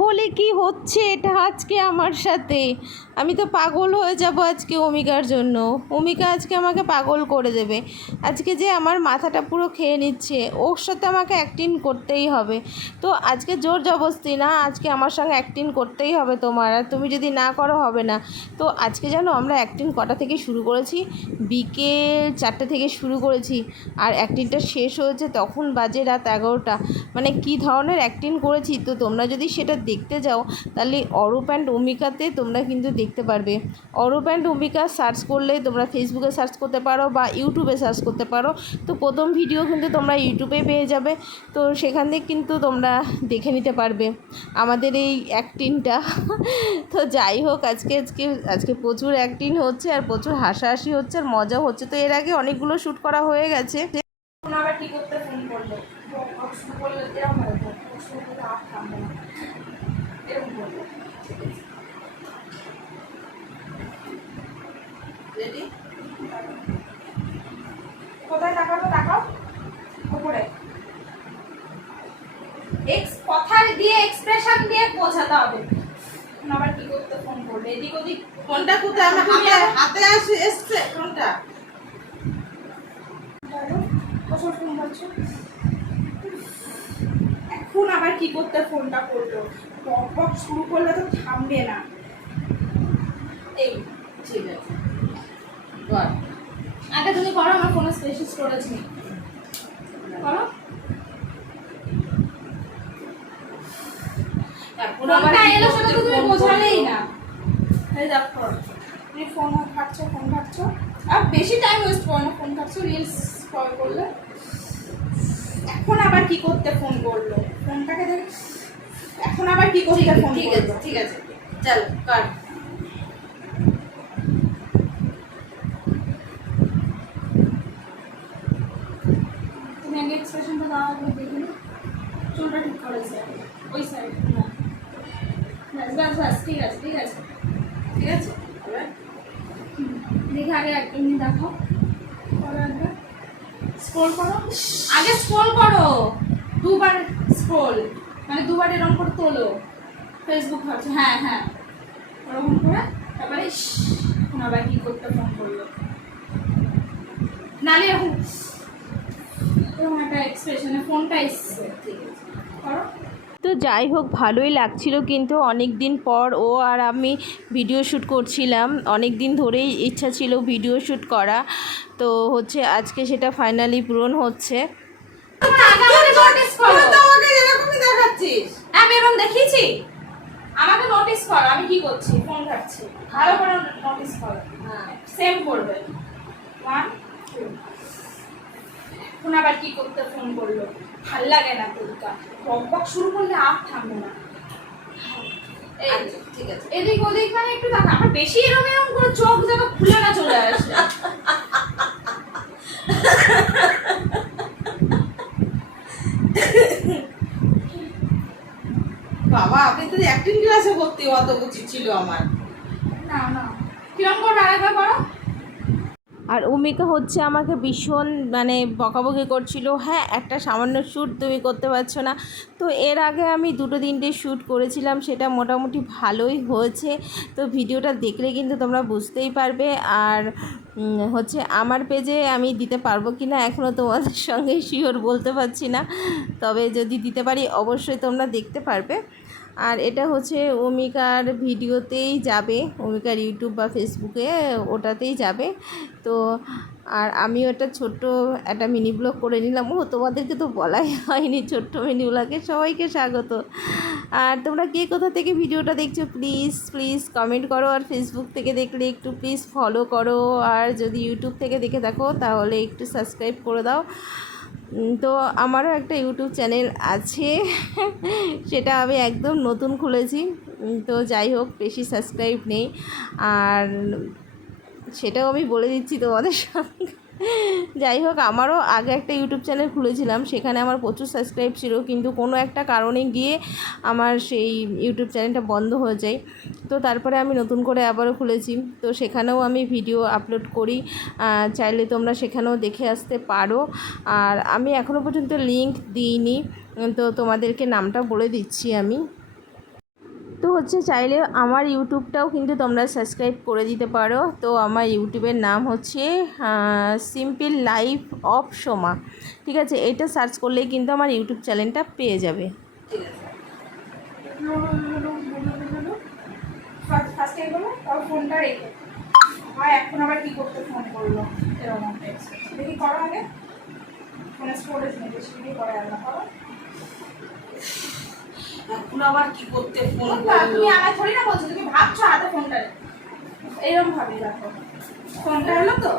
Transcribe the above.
বলে কি হচ্ছে এটা আজকে আমার সাথে? আমি তো পাগল হয়ে যাব আজকে অমিকার জন্য। অমিকা আজকে আমাকে পাগল করে দেবে। আজকে যে আমার মাথাটা পুরো খেয়ে নিচ্ছে, ওর সাথে আমাকে অ্যাক্টিং করতেই হবে। তো আজকে জোর জবরদস্তি না, আজকে আমার সঙ্গে অ্যাক্টিং করতেই হবে তোমার, আর তুমি যদি না করো হবে না। তো আজকে জানো আমরা অ্যাক্টিং কটা থেকে শুরু করেছি? বিকেল 4টে থেকে শুরু করেছি, আর অ্যাক্টিংটা শেষ হয়েছে তখন বাজে রাত 11টা। মানে কী ধরনের অ্যাক্টিং করেছি, তো তোমরা যদি সেটা দেখতে যাও তাহলে অরূপ অ্যান্ড অমিকাতে তোমরা কিন্তু দেখতে পারবে। অরূপ অ্যান্ড অমিকা সার্চ করলে তোমরা ফেসবুকে সার্চ করতে পারো বা ইউটিউবে সার্চ করতে পারো। তো প্রথম ভিডিও কিন্তু তোমরা ইউটিউবে পেয়ে যাবে। তো সেখান থেকে কিন্তু তোমরা দেখে নিতে পারবে আমাদের এই অ্যাক্টিংটা। তো যাই হোক, আজকে প্রচুর অ্যাক্টিং হচ্ছে আর প্রচুর হাসাহাসি হচ্ছে আর মজা হচ্ছে। তো এর আগে অনেকগুলো শ্যুট করা হয়ে গেছে। আবার কি করতে ফোন করলো, বললো এরকম এরকম বললো। রেডি? কোথায় তাকাবো? তাকাও উপরে। কথা দিয়ে এক্সপ্রেশন দিয়ে বোঝাতে হবে। আবার কি করতে ফোন করলো, এদিক ওদিক। ফোনটা কোথায়? আমার হাতে এসছে ফোনটা। ফোন করছো এখন, আবার কি করতে ফোনটা করলো? বক বক শুরু করলে তো থামবে না। এই ঠিক আছে, আগে তুমি করো, আমার ফোনে স্পেশাল স্টোরেজ নেই। করো। ফোনটা এলো সেটা তো তুমি বোঝালেই না। এই দেখো, তুমি ফোন ঘাটছো আর বেশি টাইম ওয়েস্ট করো না। ফোন ঘাটছো, রিলস স্ক্রল করলে। এখন আবার কি করতে ফোন করলো? ফোনটাকে দেখ। এখন আবার কি করতে ফোন করলো? ঠিক আছে, চল কর। তুমি আগে এক্সপ্রেশনটা দাও, আমি দেখি। চুলটা ঠিক করেছে ওই সাইড। ব্যাস ঠিক আছে ঠিক আছে ঠিক আছে। দেখে আগে এমনি দেখো, স্ক্রল করো। আগে স্ক্রল করো, দুবার স্ক্রল, মানে দুবার এরকম করে তোলো। ফেসবুক হচ্ছে, হ্যাঁ হ্যাঁ ওরকম করে। তারপরে এখন আবার কি করতে ফোন করলো? নালে এখন এরকম একটা এক্সপ্রেশনে ফোনটা এসছে। ঠিক আছে, করো। তো যাই হোক, ভালোই লাগছিল, কিন্তু অনেক দিন পর ও আর আমি ভিডিও শ্যুট করছিলাম। অনেক দিন ধরেই ইচ্ছা ছিল ভিডিও শ্যুট করা, তো হচ্ছে আজকে সেটা ফাইনালি পূরণ হচ্ছে। আমি এরকম দেখিয়েছি, আমাকে নোটিস কর আমি কি করছি, ফোন ঘাটছি। ভালো করে নোটিস কর, সেম করবে। 1 2। এখন আবার কি করতে ফোন করলো? ভাল লাগে না তোরটা, বক বক শুরু করলে আর থামবে না। ঠিক আছে, এদিক ওদিক মানে একটু দেখা। আমার বেশি এরকম করে চোখ যেন খুলে না চলে আসে। বাবা, আপনি তো অ্যাক্টিং ক্লাসে ভর্তি হওয়া তো উচিত ছিল আমার। না না, কিরম করে আরেকবার করো। আর অমিকা হচ্ছে আমাকে ভীষণ মানে বকাবকি করছিল, হ্যাঁ একটা সামান্য শ্যুট তুমি করতে পারছো না। তো এর আগে আমি 2-3টে শ্যুট করেছিলাম, সেটা মোটামুটি ভালোই হয়েছে। তো ভিডিওটা দেখলে কিন্তু তোমরা বুঝতেই পারবে। আর হচ্ছে আমার পেজে আমি দিতে পারবো কি না এখনও তোমাদের সঙ্গে শিওর বলতে পারছি না, তবে যদি দিতে পারি অবশ্যই তোমরা দেখতে পারবে। আর এটা হচ্ছে অমিকার ভিডিওতেই যাবে, অমিকার ইউটিউব বা ফেসবুকে ওটাতেই যাবে। তো আর আমিও ছোট্ট একটা মিনি ব্লগ করে নিলাম। তোমাদেরকে তো বলাই হয়নি, ছোট্ট মিনি ব্লগে সবাইকে স্বাগত। আর তোমরা কে কোথা থেকে ভিডিওটা দেখছো প্লিজ কমেন্ট করো, আর ফেসবুক থেকে দেখলে একটু প্লিজ ফলো করো, আর যদি ইউটিউব থেকে দেখে থাকো তাহলে একটু সাবস্ক্রাইব করে দাও। তো আমারও একটা ইউটিউব চ্যানেল আছে, সেটা আমি একদম নতুন খুলেছি। তো যাই হোক, বেশি সাবস্ক্রাইব নেই, আর সেটাও আমি বলে দিচ্ছি তোমাদের সঙ্গে। যাই হোক, আমারও আগে একটা ইউটিউব চ্যানেল খুলেছিলাম, সেখানে আমার প্রচুর সাবস্ক্রাইব ছিল, কিন্তু কোনো একটা কারণে গিয়ে আমার সেই ইউটিউব চ্যানেলটা বন্ধ হয়ে যায়। তো তারপরে আমি নতুন করে আবারও খুলেছি, তো সেখানেও আমি ভিডিও আপলোড করি, চাইলে তোমরা সেখানেও দেখে আসতে পারো। আর আমি এখনও পর্যন্ত লিংক দিইনি, তো তোমাদেরকে নামটা বলে দিচ্ছি আমি। তো হচ্ছে চাইলে আমার ইউটিউবটাও কিন্তু তোমরা সাবস্ক্রাইব করে দিতে পারো। তো আমার ইউটিউবের নাম হচ্ছে সিম্পল লাইফ অফ সোমা, ঠিক আছে? এটা সার্চ করলেই কিন্তু আমার ইউটিউব চ্যানেলটা পেয়ে যাবে। ঠিক আছে, ফার্স্ট এগুলো তারপর ফোনটা রেখে হয় এখন আবার কি করতে ফোন করলো এরকম একটা experience। দেখি করো আগে, ফোনের স্টোরেজ নেই বেশি, দেখি করে আলাদা করো। এখন আবার কি করতে ফোন তুমি আমায় থোড়ি না বলছো, তুমি ভাবছো হাতে ফোনটা এইরকম ভাবে রাখো। ফোনটা হলো তো